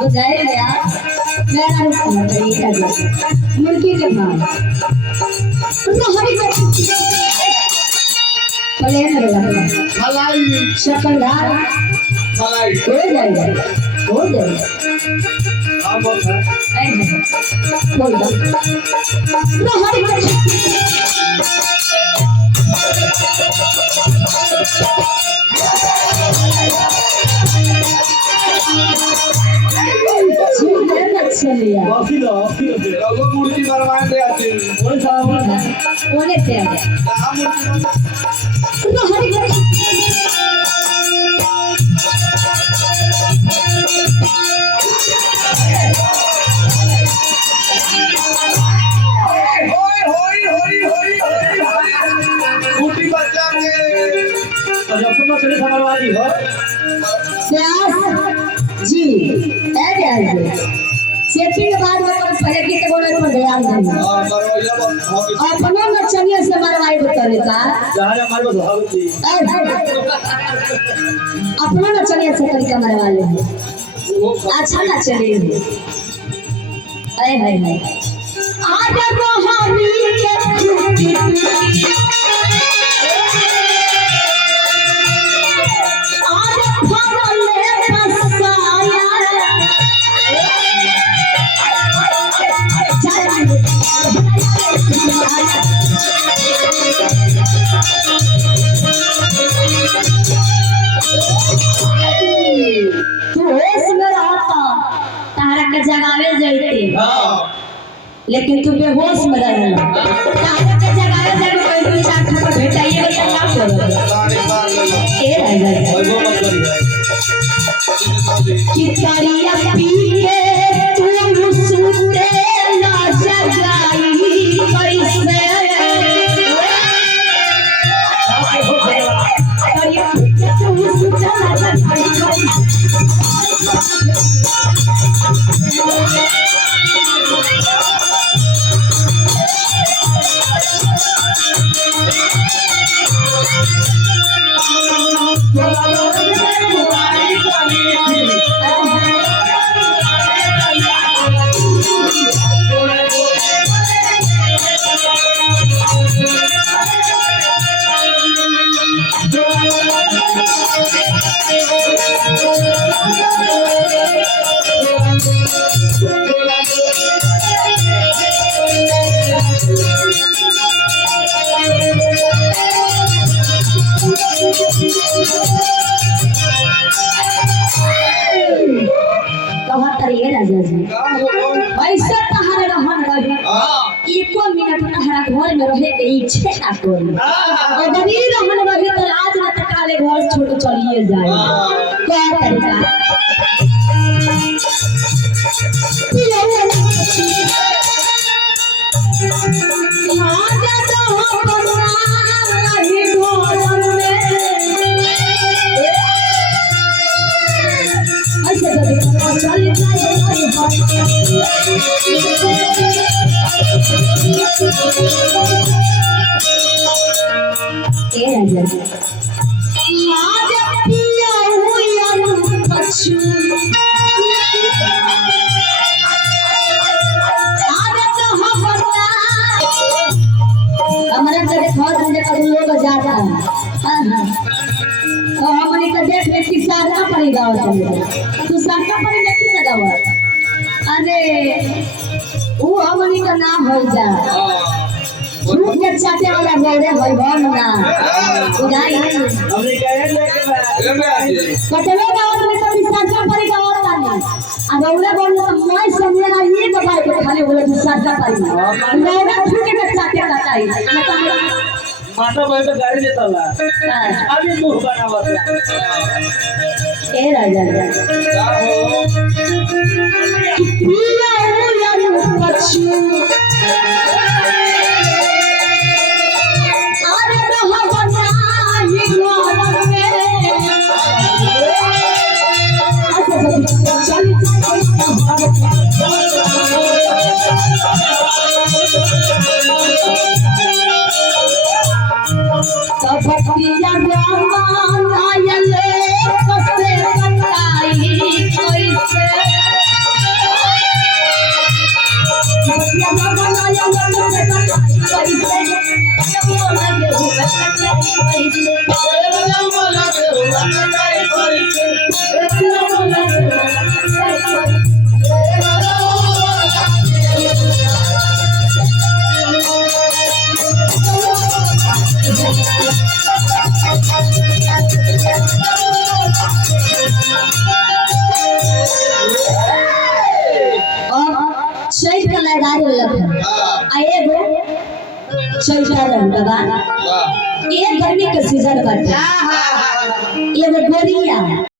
बुझाए यार मेरा मुर्गी के भाव हरी प्लेन मलाई शकलदार मलाई हो जाएगा हो जाएगा आप बोल चलिए लोगों मूर्ति बनवाए थे आते होने थे मूर्ति बचा के जी सेठी के बाद में पहले की बोले पर ध्यान देना अपना नचनिया से मरवाई बतले का अपना नचनिया से तरीका मरवा ले अच्छा ना चले अरे भाई भाई आज रोहानी के आज फरले फसाया तू होश में रहता तारा के जगावे जैते लेकिन तू बेहोश में रहना तारा के जगावे जब कोई भी साथ में भेटाइए तो क्या करोगे ए कि तारिया पी के तू सुते ना जगाई कैसे तारिया पी के तू सुते ना जगाई ऐसा तहारे रहन रहे एको मिनट तहारा घर में रहे के इच्छा ना कोई अगर ही रहन रहे तो आज न तक काले घर छोड़ चलिए जाए क्या तरीका हमारा तो देखो लोग ज्यादा हमने का देख ले कि सारका पड़ी गाँव तू सारका पड़ी नहीं ना गाँव अरे वो हमने का नाम हो जा झूठ के चाटे वाला बोले भाई बन ना उदाई हमने कहे लेके कतले गाँव में तो सारका पड़ी गाँव तानी अब उन्हें बोलने तो मैं समझे ना ये तो भाई को खाली बोले तू सारका पड़ी लोग झूठ के चाटे काटाई माता भाई तो गाड़ी लेता ला अभी मुंह बनावत ए राजा पिया उया पछु अरे रहबना ही घर में चल भक्तिया रामायण कसे कटाई कैसे चैत का लहराए लग आए गो चैत का रंग बा ये गर्मी के सीजन बाटे एगो गोरिया